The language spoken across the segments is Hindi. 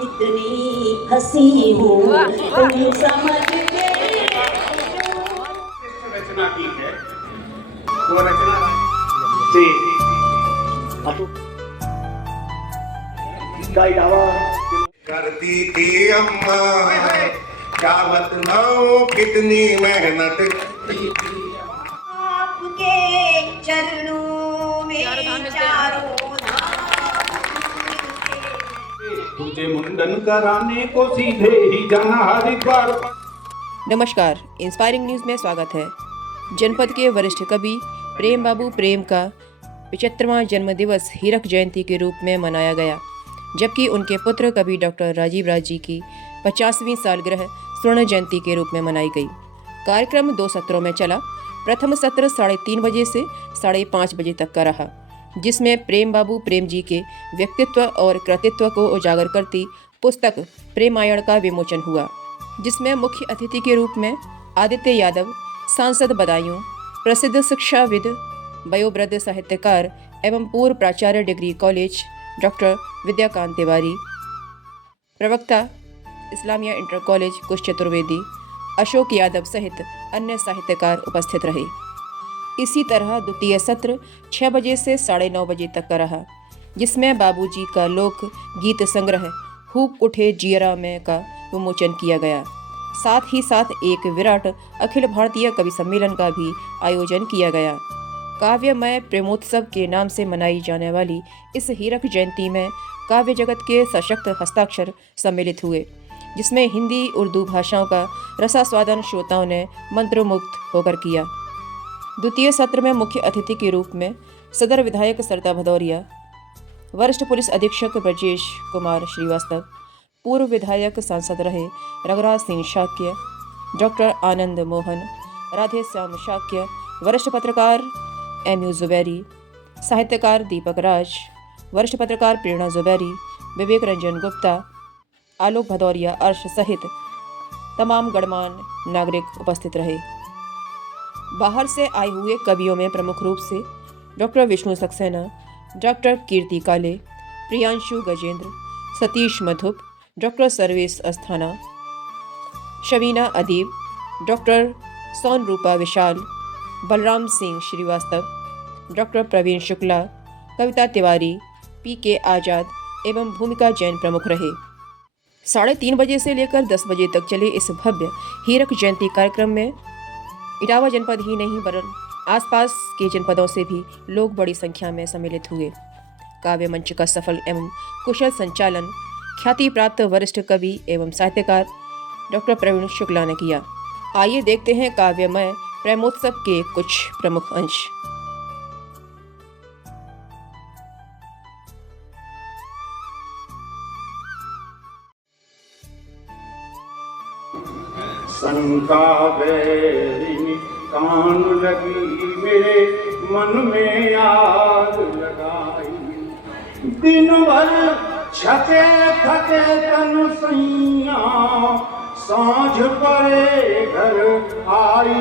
इतनी हंसी हूँ तुम समझ के। रचना की है वो रचना जी करती थी अम्मा गावत नाओ कितनी मेहनत आपके चरणों में चारों धाम तुझे मुंडन कराने को सीधे ही जाना हरिद्वार। नमस्कार, इंस्पायरिंग न्यूज़ में स्वागत है। जनपद के वरिष्ठ कवि प्रेम बाबू प्रेम का 75वां जन्मदिवस हीरक जयंती के रूप में मनाया गया, जबकि उनके पुत्र कवि डॉक्टर राजीव राज जी की 50वीं सालगिरह स्वर्ण जयंती के रूप में मनाई गई। कार्यक्रम 2 सत्रों में चला। प्रथम सत्र 3:30 बजे से 5:30 बजे तक का रहा, जिसमें प्रेम बाबू प्रेम जी के व्यक्तित्व और कृतित्व को उजागर करती पुस्तक प्रेमायण का विमोचन हुआ, जिसमें मुख्य अतिथि के रूप में आदित्य यादव, सांसद बदायूं, प्रसिद्ध शिक्षाविद, वयोवृद्ध साहित्यकार एवं पूर्व प्राचार्य degree college doctor Vidyakant Tiwari, प्रवक्ता इस्लामिया इंटर कॉलेज कुश चतुर्वेदी, अशोक यादव सहित अन्य साहित्यकार उपस्थित रहे। इसी तरह द्वितीय सत्र 6 बजे से 9:30 बजे तक का रहा, जिसमें बाबूजी का लोक गीत संग्रह हुक उठे जियरा में का विमोचन किया गया। साथ ही साथ एक विराट अखिल भारतीय कवि सम्मेलन का भी आयोजन किया गया। काव्यमय प्रेमोत्सव के नाम से मनाई जाने वाली इस हीरक जयंती में काव्य जगत के सशक्त हस्ताक्षर सम्मिलित हुए, जिसमें हिंदी उर्दू भाषाओं का रसास्वादन श्रोताओं ने मंत्रमुग्ध होकर किया। द्वितीय सत्र में मुख्य अतिथि के रूप में सदर विधायक सरिता भदौरिया, वरिष्ठ पुलिस अधीक्षक ब्रजेश कुमार श्रीवास्तव, पूर्व विधायक सांसद रहे रघुराज सिंह शाक्य, डॉक्टर आनंद मोहन, राधे श्याम शाक्य, वरिष्ठ पत्रकार एमयू जुबैरी, साहित्यकार दीपक राज, वरिष्ठ पत्रकार प्रेरणा जुबैरी, विवेक रंजन गुप्ता, आलोक भदौरिया अर्श सहित तमाम गणमान्य नागरिक उपस्थित रहे। बाहर से आए हुए कवियों में प्रमुख रूप से डॉक्टर विष्णु सक्सेना, डॉक्टर कीर्ति काले, प्रियांशु गजेंद्र, सतीश मधुप, डॉक्टर सर्वेश अस्थाना, शवीना अदीब, डॉक्टर सोन रूपा विशाल, बलराम सिंह श्रीवास्तव, डॉक्टर प्रवीण शुक्ला, कविता तिवारी, PK आज़ाद एवं भूमिका जैन प्रमुख रहे। 3:30 बजे से लेकर 10 बजे तक चले इस भव्य हीरक जयंती कार्यक्रम में इटावा जनपद ही नहीं वरन आसपास के जनपदों से भी लोग बड़ी संख्या में सम्मिलित हुए। काव्य मंच का सफल एवं कुशल संचालन ख्याति प्राप्त वरिष्ठ कवि एवं साहित्यकार डॉक्टर प्रवीण शुक्ला ने किया। आइए देखते हैं काव्यमय प्रेमोत्सव के कुछ प्रमुख अंश। शंका बैरिनी कान लगी मेरे मन में आग लगाई दिन भर छते थके तन सैया सांझ परे घर आई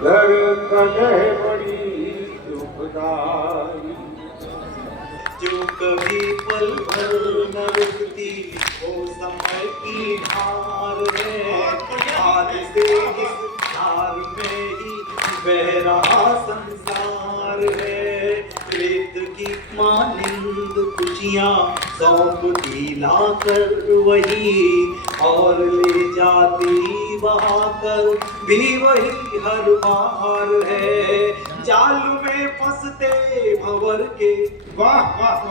घर कलह बड़ी दुखदाई जो कभी पल भर न रुकती वो समय की धार है। हाथ से इस धार में ही बह रहा संसार है। रेत की मानिंद खुशियाँ सौंप ला कर वही और ले जाती बहाकर भी वही हर बार है। जाल में फंसते भंवर के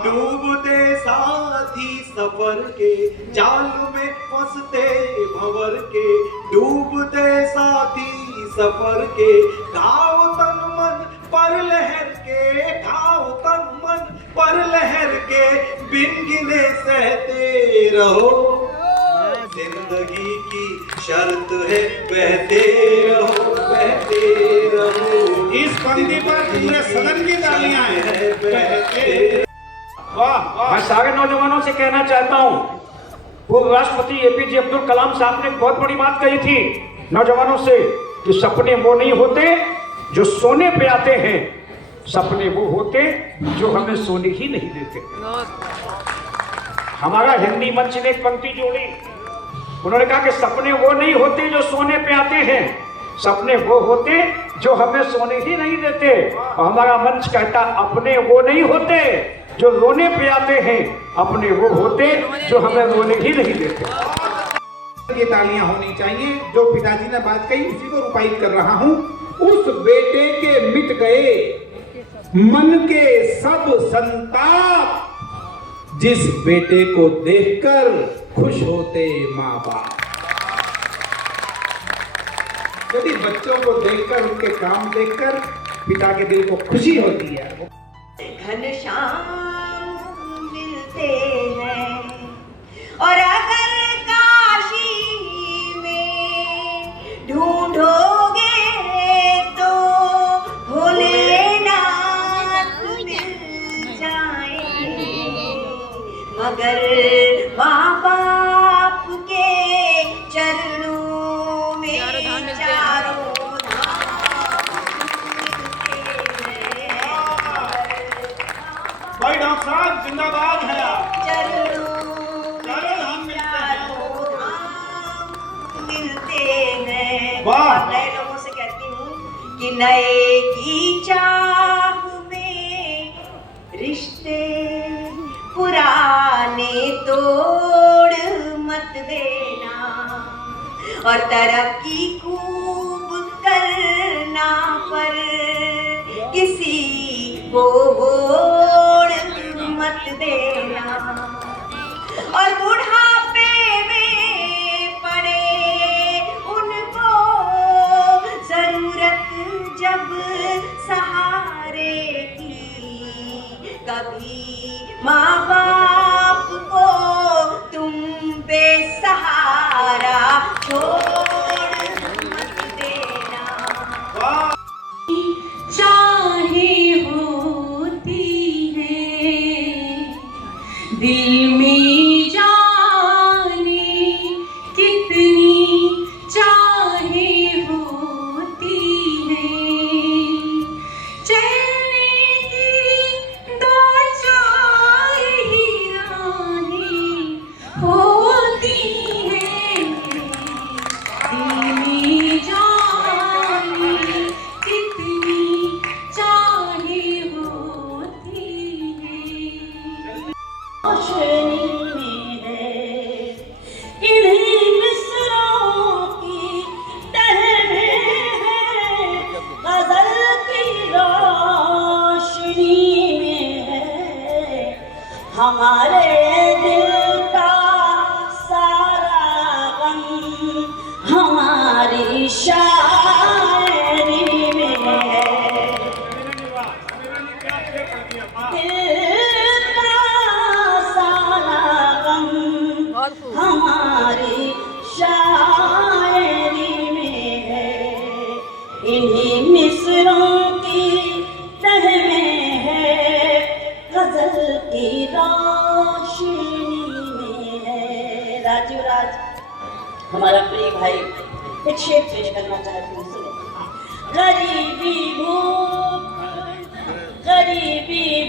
डूबते साथी सफर के। जाल में फंसते भंवर के डूबते साथी सफर के। घाव तन मन पर लहर के घाव तन मन पर लहर के बिन गिने सहते रहो। जिंदगी की शर्त है बहते रहो बहते रहो। इस पंक्ति पर पूरे सदन की तालियां हैं। वाह, मैं सारे नौजवानों से कहना चाहता हूँ, पूर्व राष्ट्रपति APJ अब्दुल कलाम साहब ने एक बहुत बड़ी बात कही थी नौजवानों से कि सपने वो नहीं होते जो सोने पे आते हैं, सपने वो होते जो हमें सोने ही नहीं देते। हमारा हिंदी मंच ने एक पंक्ति जोड़ी। उन्होंने कहा कि सपने वो नहीं होते जो सोने पे आते हैं, सपने वो होते जो हमें सोने ही नहीं देते। और हमारा मंच कहता अपने वो नहीं होते जो रोने पे आते हैं, अपने वो होते जो हमें रोने ही नहीं देते। ये तालियां होनी चाहिए। जो पिताजी ने बात कही उसी को रूपायित कर रहा हूं। उस बेटे के मिट गए मन के सब संताप, जिस बेटे को देखकर खुश होते माँ बाप। यदि बच्चों को देखकर, उनके काम देखकर पिता के दिल को खुशी होती है। घनश्याम मिलते हैं और अगर काशी में ढूंढोगे तो भोलेनाथ मिल जाएंगे, मगर माँ बाप के चरणों में चारों धाम मिलते हैं। भाई डॉक्टर साहब जिंदाबाद है। वाह। नए लोगों से कहती हूँ कि नए की चाह में रिश्ते पुराने तोड़ मत देना, और तरक्की खूब करना पर किसी को वोट मत देना, और बुढ़ापे में पड़े उनको जरूरत जब सहारे की, कभी माँ बाप को तुम बेसहारा छोड़ मत देना। चाहे होती है दिल में जाने कितनी चाहे होती है, चलने की दो चार ही राहें होती है, दिल में जाने कितनी चाहे होती है। रोशनी में है इन्हीं मिसरों की तह में है, गजल की रोशनी में है हमारे दिल का सारा गम, हमारी शायरी में है दिल का सारा गम, हमारी शायरी में है, इन्हीं मिसरों की तह में है, गजल की रोशनी में है। राजू राज हमारा प्रिय भाई एक शेर पेश करना चाहती हूँ, सुने। गरीबी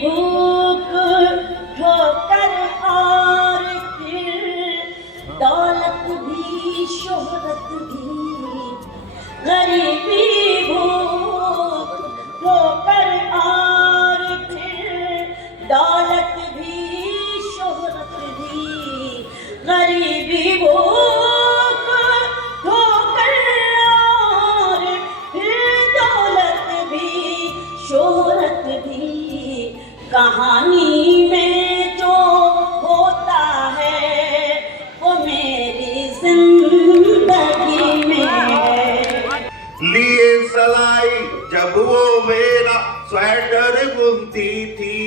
भूख ठोकर और फिर दौलत भी शोहरत भी, गरीबी भूख ठोकर और फिर दौलत भी शोहरत भी, गरीबी भूख ठोकर और फिर दौलत भी शोहरत भी, कहानी में जो होता है वो मेरी जिंदगी में है। लिए सलाई जब वो मेरा स्वेटर बुनती थी,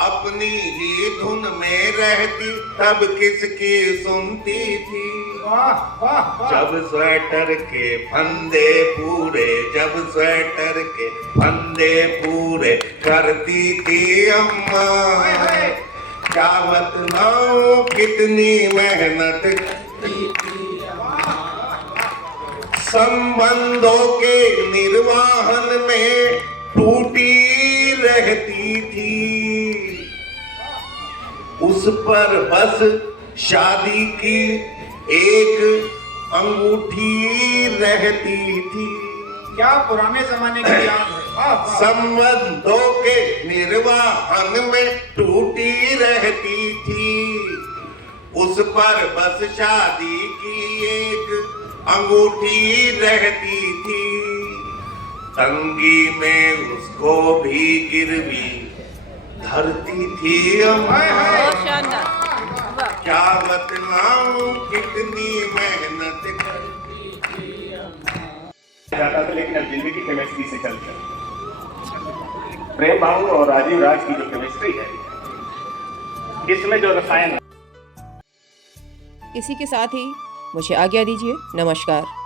अपनी ही धुन में रहती तब किसकी सुनती थी। वाह वाह वाह। जब स्वेटर के फंदे पूरे, जब स्वेटर के फंदे पूरे करती थी अम्मा, क्या बतलाऊं कितनी मेहनत की थी। संबंधों के निर्वाहन में टूटी रहती थी, उस पर बस शादी की एक अंगूठी रहती थी। क्या पुराने जमाने की याद है। संबंधों के निर्वाहन में टूटी रहती थी। उस पर बस शादी की एक अंगूठी रहती थी। तंगी में उसको भी गिरवी धरती थी। क्या बतलाऊं कितनी मेहनत करती थी। जाता था, लेकिन अब दिल्ली की केमिस्ट्री से चलकर प्रेम बाबू और राजीव राज की जो केमिस्ट्री है, इसमें जो रसायन। इसी के साथ ही मुझे आज्ञा दीजिए। नमस्कार।